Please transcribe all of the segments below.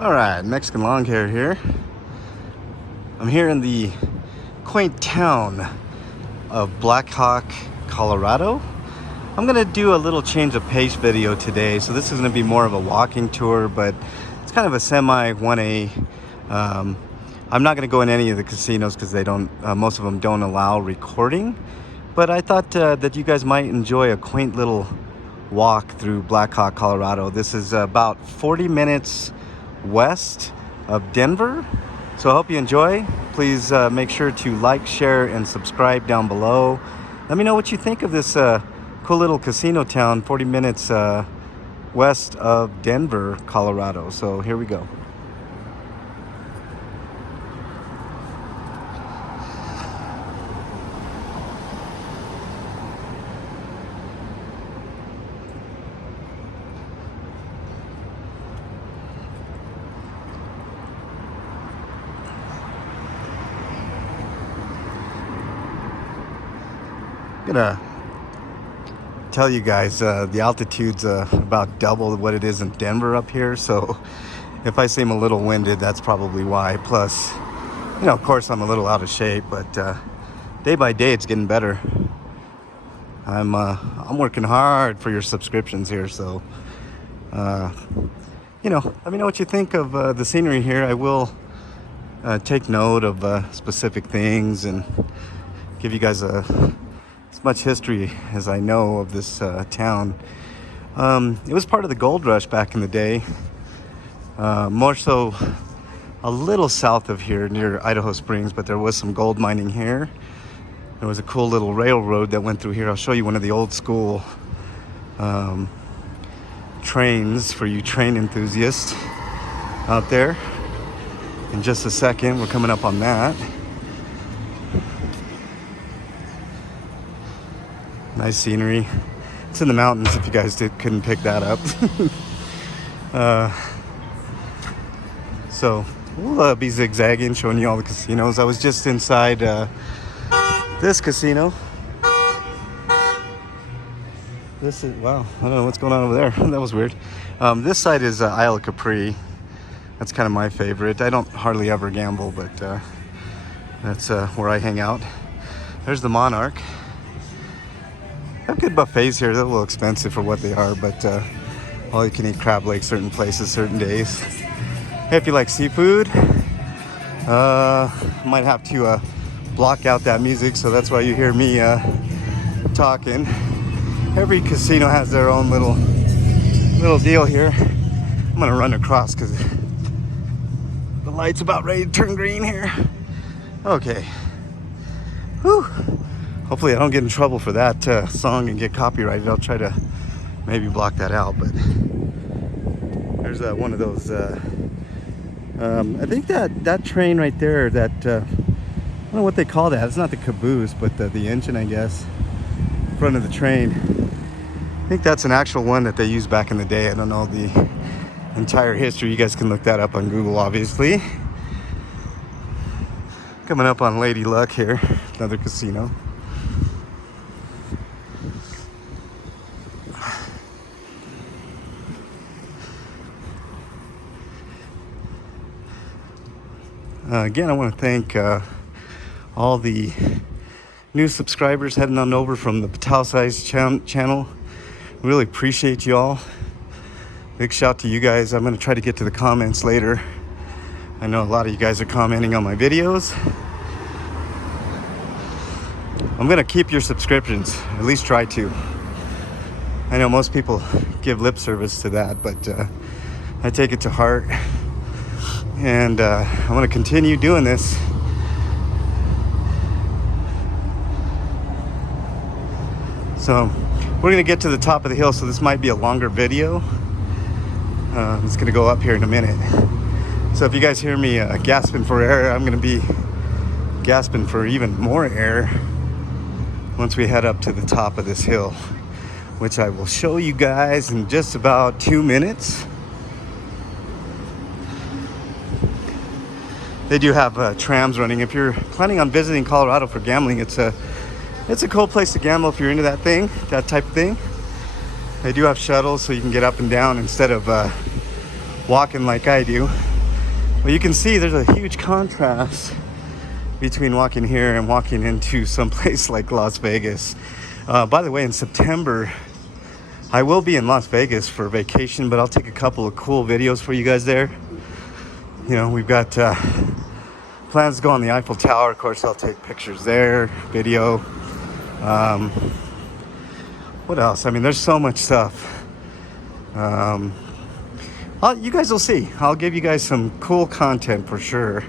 All right, Mexican long hair here. I'm here in the quaint town of Blackhawk, Colorado. I'm gonna do a little change of pace video today. So this is gonna be more of a walking tour, but it's kind of a semi 1A. I'm not gonna go in any of the casinos because they don't, most of them don't allow recording. But I thought that you guys might enjoy a quaint little walk through Blackhawk, Colorado. This is about 40 minutes west of Denver. So I hope you enjoy. Please make sure to like, share, and subscribe down below. Let me know what you think of this cool little casino town 40 minutes west of Denver, Colorado. So here we go. I'm gonna tell you guys the altitude's about double what it is in Denver up here, so if I seem a little winded, that's probably why. Plus, you know, of course I'm a little out of shape, but day by day it's getting better. I'm working hard for your subscriptions here, so you know, let me know what you think of the scenery here. I will take note of specific things and give you guys as much history as I know of this town. It was part of the gold rush back in the day, more so a little south of here near Idaho Springs, but there was some gold mining here. There was a cool little railroad that went through here. I'll show you one of the old school trains for you train enthusiasts out there in just a second. We're coming up on that. Nice scenery. It's in the mountains if you guys couldn't pick that up. So we'll be zigzagging, showing you all the casinos. I was just inside this casino. This is, wow, I don't know what's going on over there. That was weird. This side is Isle of Capri. That's kind of my favorite. I don't hardly ever gamble, but that's where I hang out. There's the Monarch. Have good buffets here. They're a little expensive for what they are, but all you can eat crab legs certain places, certain days. Hey, if you like seafood, might have to block out that music, so that's why you hear me talking. Every casino has their own little deal here. I'm gonna run across because the light's about ready to turn green here. Okay. Whew. Hopefully I don't get in trouble for that song and get copyrighted. I'll try to maybe block that out, but there's one of those, I think that train right there, that, I don't know what they call that. It's not the caboose, but the engine, I guess, in front of the train. I think that's an actual one that they used back in the day. I don't know the entire history. You guys can look that up on Google, obviously. Coming up on Lady Luck here, another casino. Again, I want to thank all the new subscribers heading on over from the Italicized channel. Really appreciate you all. Big shout to you guys. I'm going to try to get to the comments later. I know a lot of you guys are commenting on my videos. I'm going to keep your subscriptions, at least try to. I know most people give lip service to that, but I take it to heart. And I'm going to continue doing this. So we're going to get to the top of the hill, so this might be a longer video. It's going to go up here in a minute. So if you guys hear me gasping for air, I'm going to be gasping for even more air once we head up to the top of this hill, which I will show you guys in just about 2 minutes. They do have trams running. If you're planning on visiting Colorado for gambling, it's a cool place to gamble if you're into that type of thing. They do have shuttles so you can get up and down instead of walking like I do. Well, you can see there's a huge contrast between walking here and walking into some place like Las Vegas. By the way, in September, I will be in Las Vegas for vacation, but I'll take a couple of cool videos for you guys there. You know, we've got plans to go on the Eiffel Tower. Of course, I'll take pictures there, video. What else? I mean, there's so much stuff. You guys will see. I'll give you guys some cool content for sure.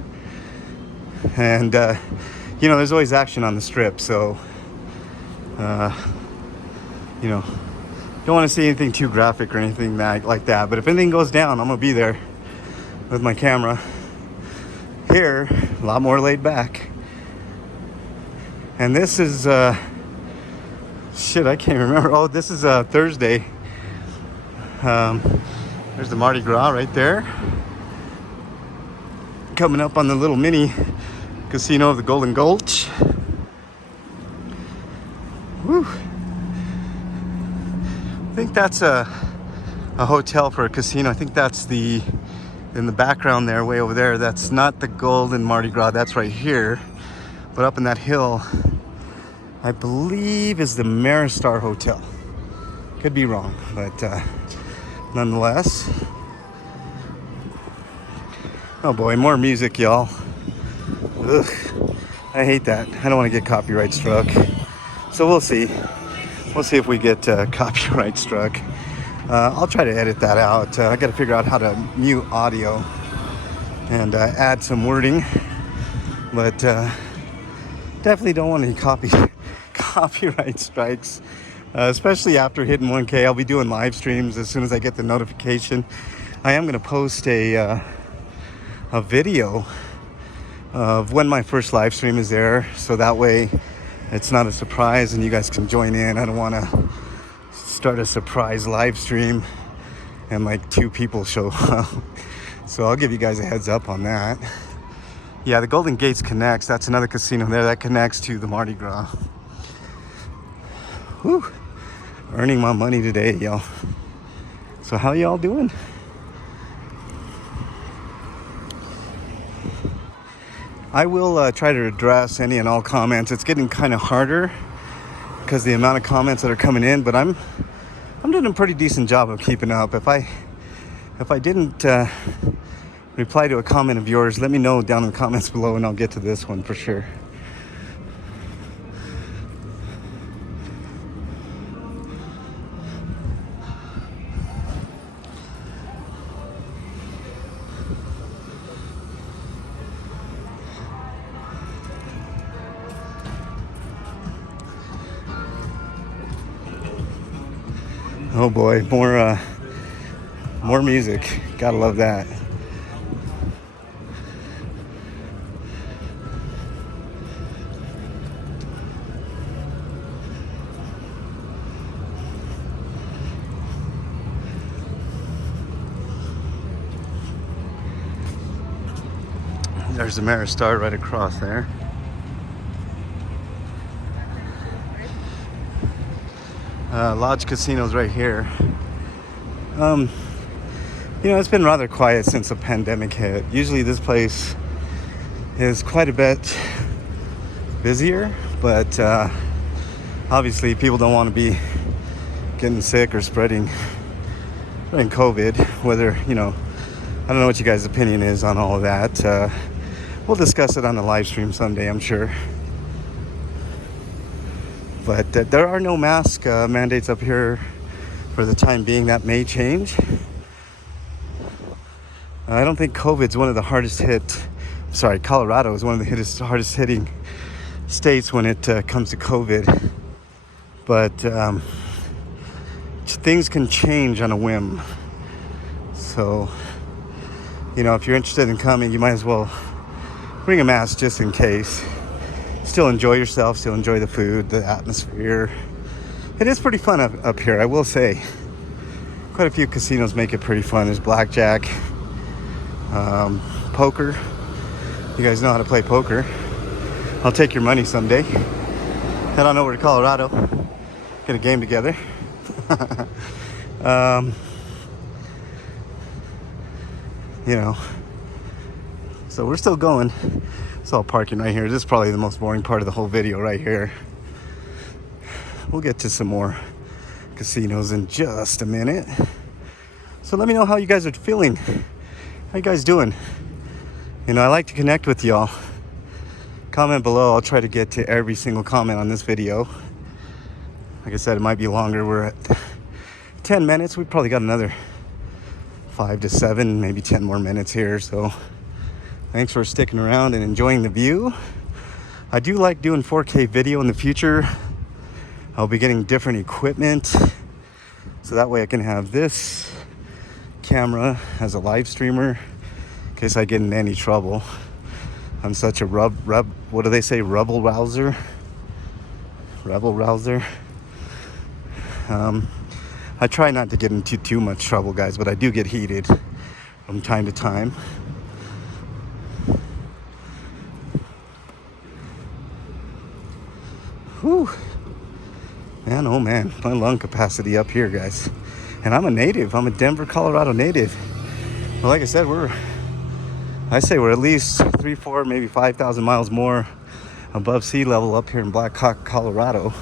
And, you know, there's always action on the strip, so, you know, don't want to see anything too graphic or anything like that. But if anything goes down, I'm going to be there with my camera. Here, a lot more laid back. And this is, shit, I can't remember. Oh, this is Thursday. There's the Mardi Gras right there. Coming up on the little mini casino of the Golden Gulch. Woo. I think that's a hotel for a casino. I think that's in the background there, way over there. That's not the Golden Mardi Gras, that's right here. But up in that hill, I believe is the Maristar Hotel. Could be wrong, but nonetheless. Oh boy, more music, y'all. Ugh, I hate that. I don't want to get copyright struck. So we'll see. We'll see if we get copyright struck. I'll try to edit that out. I got to figure out how to mute audio and add some wording. But definitely don't want any copyright strikes. Especially after hitting 1K. I'll be doing live streams as soon as I get the notification. I am going to post a video of when my first live stream is there, so that way it's not a surprise and you guys can join in. I don't want to start a surprise live stream and like 2 people show up. So I'll give you guys a heads up on that. Yeah, the Golden Gates connects. That's another casino there that connects to the Mardi Gras. Whew. Earning my money today, y'all. So how y'all doing? I will try to address any and all comments. It's getting kind of harder because the amount of comments that are coming in, but I'm doing a pretty decent job of keeping up. If I didn't reply to a comment of yours, let me know down in the comments below and I'll get to this one for sure. Oh boy, more music. Gotta love that. There's the Maristar right across there. Lodge Casino's right here. You know, it's been rather quiet since the pandemic hit. Usually this place is quite a bit busier, but obviously people don't want to be getting sick or spreading COVID, whether, you know, I don't know what you guys' opinion is on all of that. We'll discuss it on the live stream someday, I'm sure. But there are no mask mandates up here for the time being. That may change. I don't think COVID's one of the hardest hit. Sorry, Colorado is one of the hardest hitting states when it comes to COVID. But things can change on a whim. So, you know, if you're interested in coming, you might as well bring a mask just in case. Still enjoy yourself, still enjoy the food, the atmosphere. It is pretty fun up here, I will say. Quite a few casinos make it pretty fun. There's blackjack, poker. You guys know how to play poker. I'll take your money someday. Head on over to Colorado, get a game together. You know, So we're still going. It's all parking right here. This is probably the most boring part of the whole video right here. We'll get to some more casinos in just a minute. So let me know how you guys are feeling. How you guys doing? You know, I like to connect with y'all. Comment below. I'll try to get to every single comment on this video. Like I said, it might be longer. We're at 10 minutes. We've probably got another 5 to 7, maybe 10 more minutes here. So thanks for sticking around and enjoying the view. I do like doing 4K video in the future. I'll be getting different equipment, so that way I can have this camera as a live streamer in case I get in any trouble. I'm such a what do they say, rebel rouser? Rebel rouser. I try not to get into too much trouble, guys, but I do get heated from time to time. Whew. Man, oh man, my lung capacity up here, guys. And I'm a native. I'm a Denver, Colorado native. But like I said, I say we're at least 3, 4, maybe 5,000 miles more above sea level up here in Blackhawk, Colorado.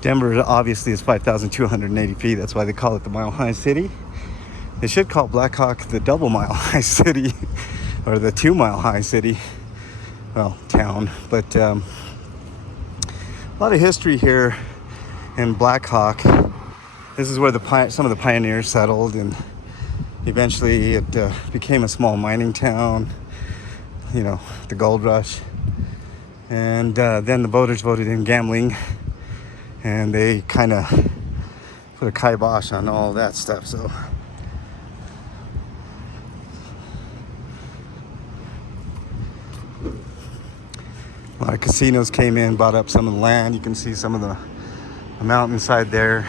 Denver obviously is 5,280 feet. That's why they call it the Mile High City. They should call Blackhawk the Double Mile High City or the 2 Mile High City. Well, town. But a lot of history here in Blackhawk. This is where some of the pioneers settled, and eventually it became a small mining town, you know, the gold rush. And then the voters voted in gambling, and they kind of put a kibosh on all that stuff. So a lot of casinos came in, bought up some of the land. You can see some of the mountainside there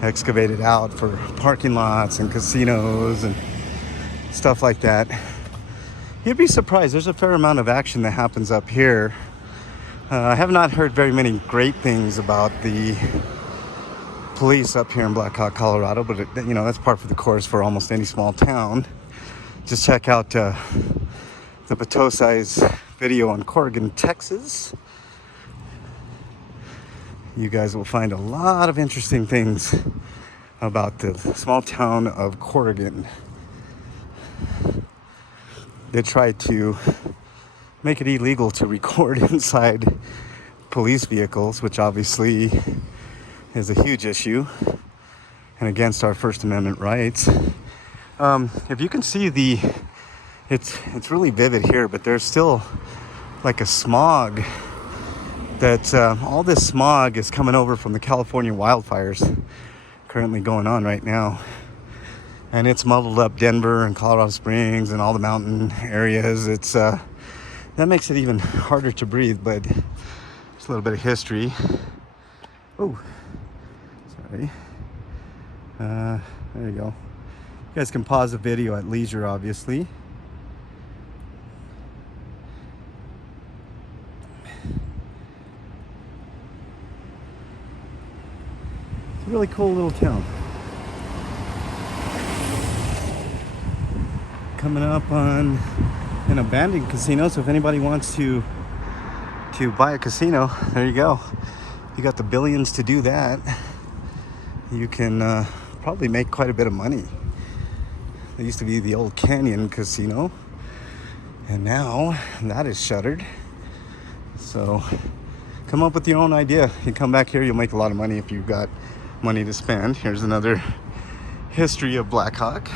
excavated out for parking lots and casinos and stuff like that. You'd be surprised. There's a fair amount of action that happens up here. I have not heard very many great things about the police up here in Blackhawk, Colorado, but you know, that's par for the course for almost any small town. Just check out the Potosi's video on Corrigan, Texas. You guys will find a lot of interesting things about the small town of Corrigan. They tried to make it illegal to record inside police vehicles, which obviously is a huge issue and against our First Amendment rights. If you can see it's really vivid here, but there's still like a smog that all this smog is coming over from the California wildfires currently going on right now, and it's muddled up Denver and Colorado Springs and all the mountain areas. It's that makes it even harder to breathe. But just a little bit of history. Oh, sorry. There you go. You guys can pause the video at leisure, obviously. It's a really cool little town. Coming up on an abandoned casino, so if anybody wants to buy a casino, there you go. You got the billions to do that. You can probably make quite a bit of money. There used to be the old Canyon Casino, and now that is shuttered. So come up with your own idea. You come back here, you'll make a lot of money if you've got money to spend. Here's another history of Blackhawk.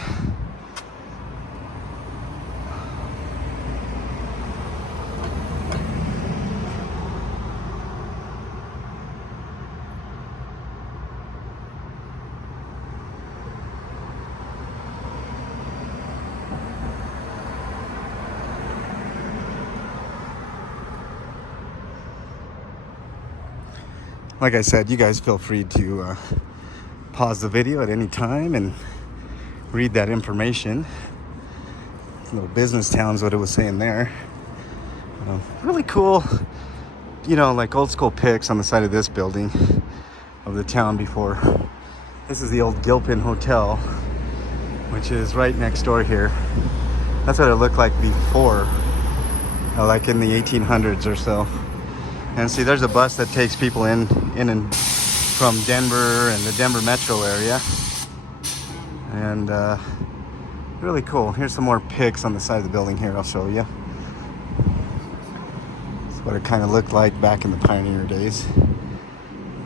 Like I said, you guys feel free to pause the video at any time and read that information. Little business town's what it was saying there. Really cool, you know, like old school pics on the side of this building of the town before. This is the old Gilpin Hotel. which is right next door here. That's what it looked like before, like in the 1800s or so. And see, there's a bus that takes people in and from Denver and the Denver metro area. And really cool. Here's some more pics on the side of the building here. I'll show you. That's what it kind of looked like back in the pioneer days.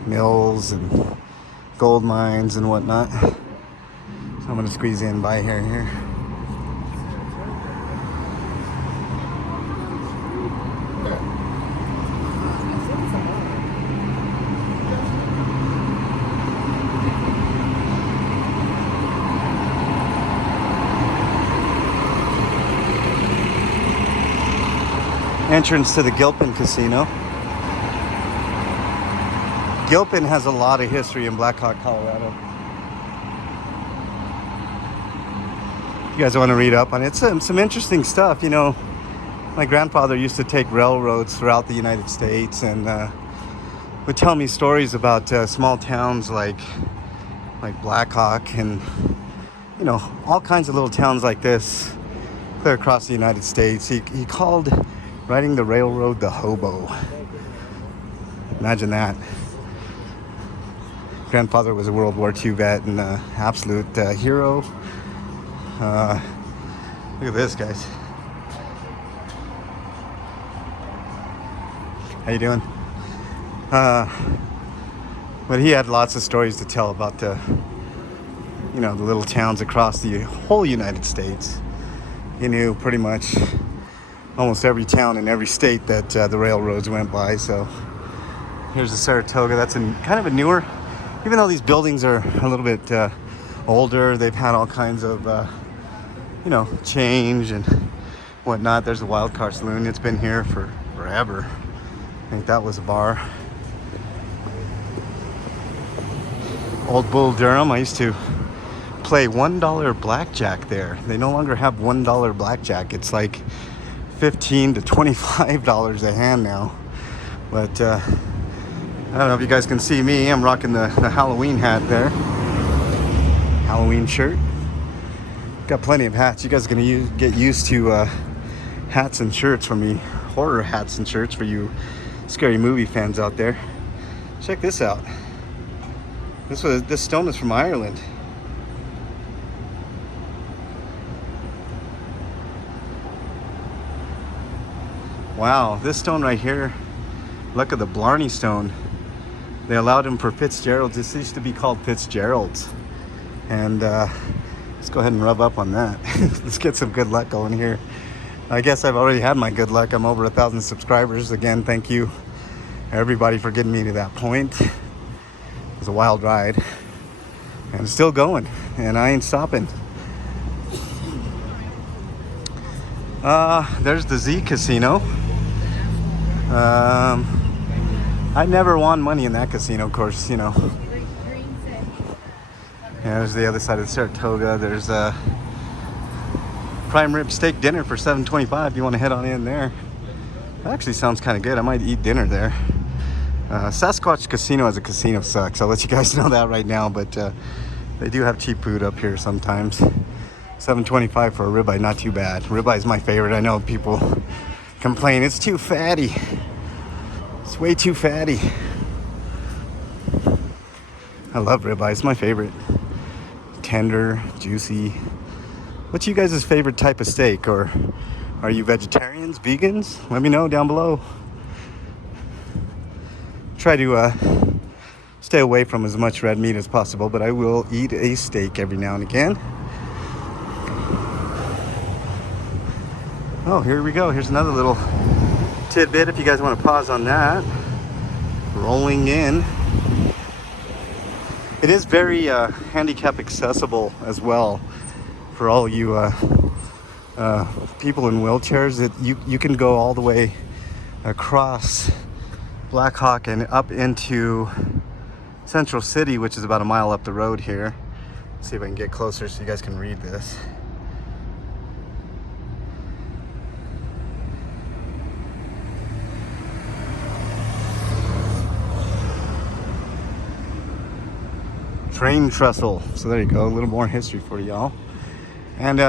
Mills and gold mines and whatnot. So I'm gonna squeeze in by here. Entrance to the Gilpin Casino. Gilpin has a lot of history in Blackhawk, Colorado. You guys want to read up on it? It's some interesting stuff. You know, my grandfather used to take railroads throughout the United States and would tell me stories about small towns like Blackhawk and, you know, all kinds of little towns like this clear across the United States. He called riding the railroad the hobo. Imagine that. Grandfather was a World War II vet and absolute hero. Look at this, guys. How you doing? But he had lots of stories to tell about the little towns across the whole United States. He knew pretty much almost every town in every state that the railroads went by. So here's the Saratoga. That's kind of a newer, even though these buildings are a little bit older, they've had all kinds of change and whatnot. There's a Wild Car Saloon. It's been here for forever. I think that was a bar. Old Bull Durham. I used to play $1 blackjack there. They no longer have $1 blackjack. It's like $15 to $25 a hand now. But I don't know if you guys can see me. I'm rocking the Halloween hat there. Halloween shirt. Got plenty of hats. You guys are gonna get used to hats and shirts from me. Horror hats and shirts for you scary movie fans out there. Check this out. This stone is from Ireland. Wow, this stone right here, look at the Blarney stone. They allowed him for Fitzgerald's. This used to be called Fitzgerald's. And let's go ahead and rub up on that. Let's get some good luck going here. I guess I've already had my good luck. I'm over 1,000 subscribers. Again, thank you everybody for getting me to that point. It was a wild ride. And it's still going. And I ain't stopping. There's the Z Casino. I never won money in that casino, of course, you know. Yeah, there's the other side of the Saratoga. There's a prime rib steak dinner for $7.25 if you want to head on in there. That actually sounds kind of good. I might eat dinner there. Sasquatch Casino as a casino sucks. I'll let you guys know that right now, but they do have cheap food up here sometimes. $7.25 for a ribeye, not too bad. Ribeye is my favorite. I know people complain it's too fatty. It's way too fatty. I love ribeye. It's my favorite. Tender, juicy. What's you guys' favorite type of steak? Or are you vegetarians, vegans? Let me know down below. Try to stay away from as much red meat as possible, but I will eat a steak every now and again. Oh, here we go. Here's another little tidbit if you guys want to pause on that. Rolling in. It is very handicap accessible as well for all you people in wheelchairs. You can go all the way across Blackhawk and up into Central City, which is about a mile up the road here. Let's see if I can get closer so you guys can read this. Train trestle. So there you go, a little more history for y'all. And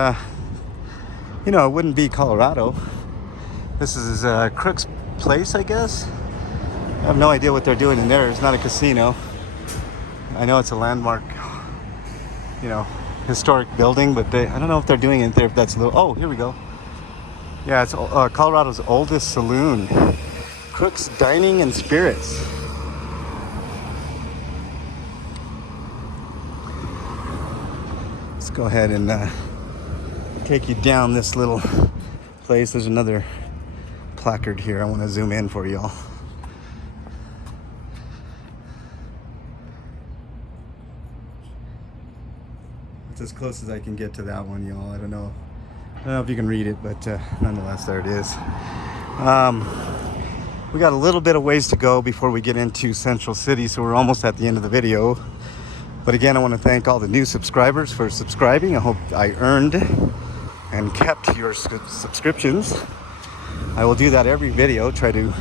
you know, it wouldn't be Colorado. This is Crook's Place, I guess. I have no idea what they're doing in there. It's not a casino. I know it's a landmark, you know, historic building, but I don't know if they're doing it there. If that's a little. Oh, here we go. Yeah, it's Colorado's oldest saloon, Crook's Dining and Spirits. Let's go ahead and take you down this little place. There's another placard here. I want to zoom in for y'all. It's as close as I can get to that one, y'all. I don't know if you can read it, but nonetheless, there it is. We got a little bit of ways to go before we get into Central City, so we're almost at the end of the video. But again, I want to thank all the new subscribers for subscribing. I hope I earned and kept your subscriptions. I will do that every video. Try to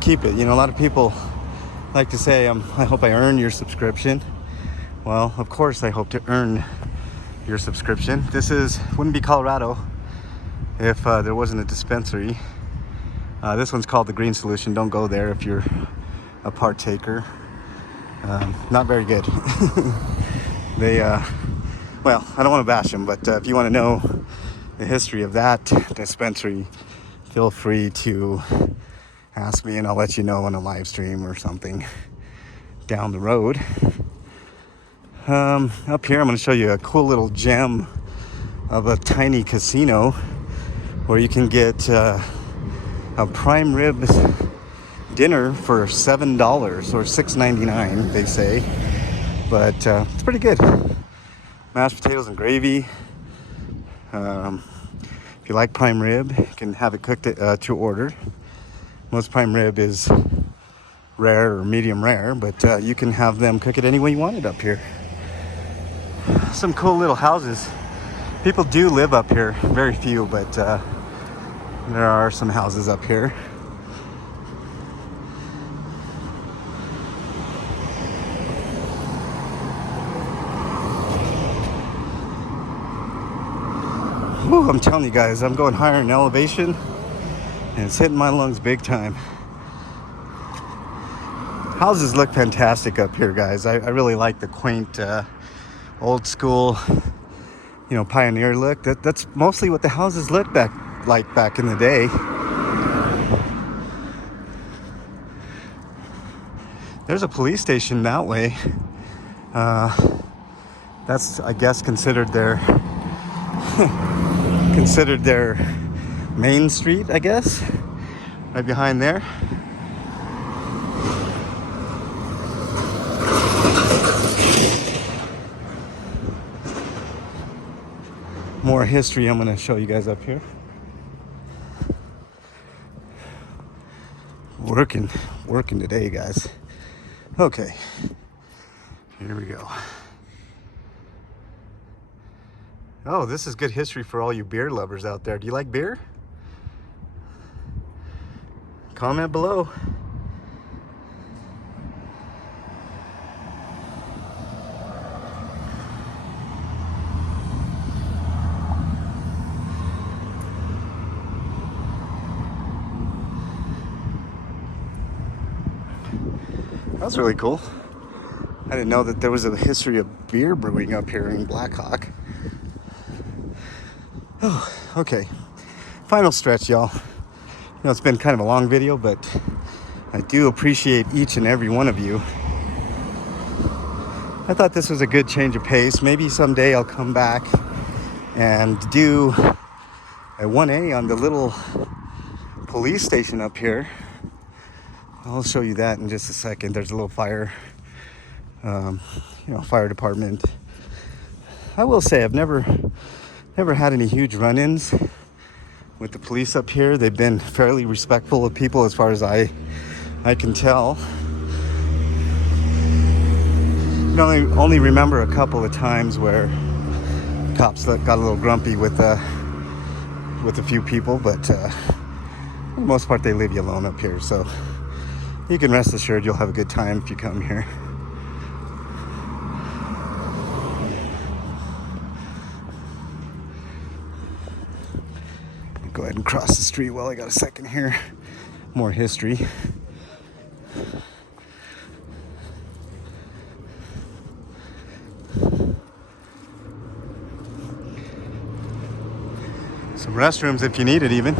keep it. You know, a lot of people like to say, I hope I earn your subscription. Well, of course, I hope to earn your subscription. This wouldn't be Colorado if there wasn't a dispensary. This one's called the Green Solution. Don't go there if you're a partaker. Not very good. Well, I don't want to bash them, but if you want to know the history of that dispensary, feel free to ask me and I'll let you know on a live stream or something down the road. Up here, I'm going to show you a cool little gem of a tiny casino where you can get a prime rib dinner for $7 or $6.99, they say, but it's pretty good. Mashed potatoes and gravy. If you like prime rib, you can have it cooked to order. Most prime rib is rare or medium rare, but you can have them cook it any way you want it up here. Some cool little houses. People do live up here, very few, but there are some houses up here. Whew, I'm telling you guys, I'm going higher in elevation and it's hitting my lungs big time. Houses look fantastic up here, guys. I really like the quaint, old school, you know, pioneer look. That's mostly what the houses looked like back in the day. There's a police station that way. That's, I guess, considered their main street, I guess, right behind there. More history I'm going to show you guys up here. Working today, guys. Okay, here we go. Oh, this is good history for all you beer lovers out there. Do you like beer? Comment below. That's really cool. I didn't know that there was a history of beer brewing up here in Blackhawk. Oh, okay. Final stretch, y'all. You know, it's been kind of a long video, but I do appreciate each and every one of you. I thought this was a good change of pace. Maybe someday I'll come back and do a 1A on the little police station up here. I'll show you that in just a second. There's a little fire, fire department. I will say I've never had any huge run-ins with the police up here. They've been fairly respectful of people as far as I can tell. I can only remember a couple of times where cops got a little grumpy with a few people, but for the most part they leave you alone up here. So you can rest assured you'll have a good time if you come here. go ahead and cross the street while I got a second here. More history. Some restrooms if you need it even.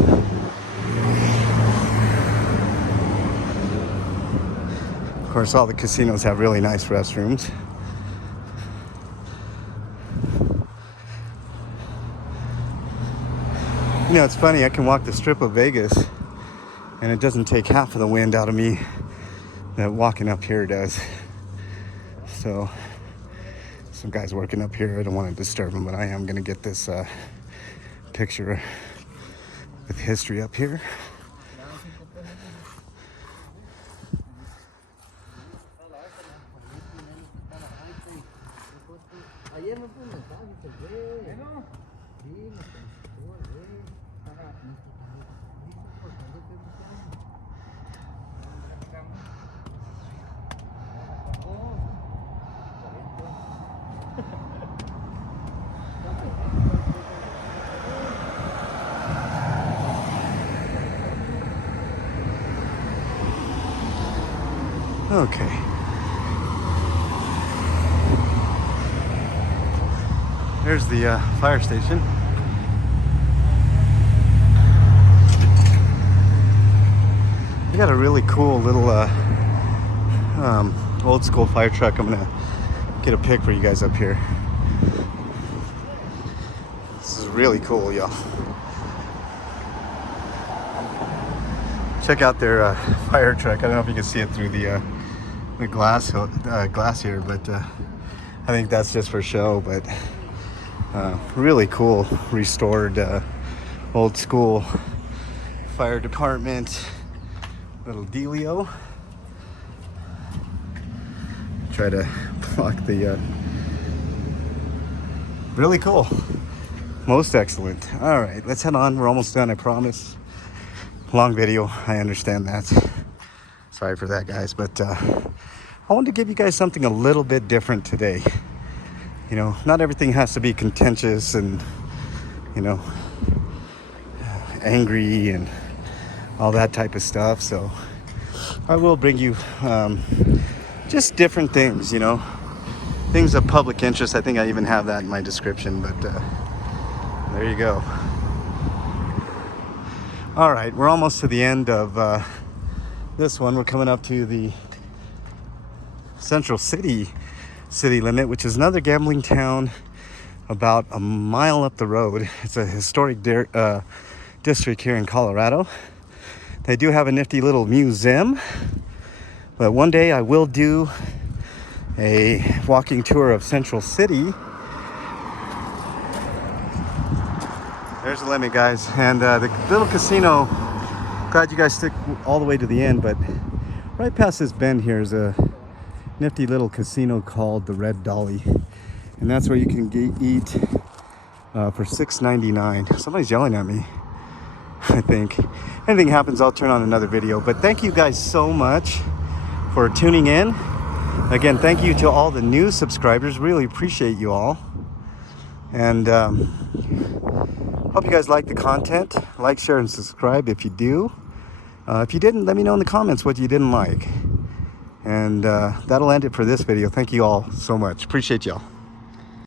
Of course, all the casinos have really nice restrooms. You know, it's funny, I can walk the strip of Vegas and it doesn't take half of the wind out of me that walking up here does. So, some guy's working up here. I don't want to disturb him, but I am going to get this picture with history up here. Okay. There's the fire station. We got a really cool little old school fire truck. I'm gonna get a pic for you guys up here. This is really cool, y'all. Check out their fire truck. I don't know if you can see it through the glass here, but I think that's just for show. But really cool, restored, old school fire department. Little dealio. Try to block the. Really cool. Most excellent. All right, let's head on. We're almost done, I promise. Long video, I understand that. Sorry for that, guys, but I wanted to give you guys something a little bit different today. You know, not everything has to be contentious and, you know, angry and all that type of stuff. So I will bring you just different things, you know, things of public interest. I think I even have that in my description, but there you go. All right, we're almost to the end of this one. We're coming up to the Central City limit, which is another gambling town about a mile up the road. It's a historic district here in Colorado. They do have a nifty little museum, but one day I will do a walking tour of Central City. There's the limit, guys, and the little casino. Glad you guys stick all the way to the end, but right past this bend here is a nifty little casino called the Red Dolly, and that's where you can eat for $6.99. Somebody's yelling at me. I think anything happens, I'll turn on another video. But thank you guys so much for tuning in. Again, thank you to all the new subscribers. Really appreciate you all, and hope you guys like the content. Like, share, and subscribe if you do. If you didn't, let me know in the comments what you didn't like. And that'll end it for this video. Thank you all so much. Appreciate y'all.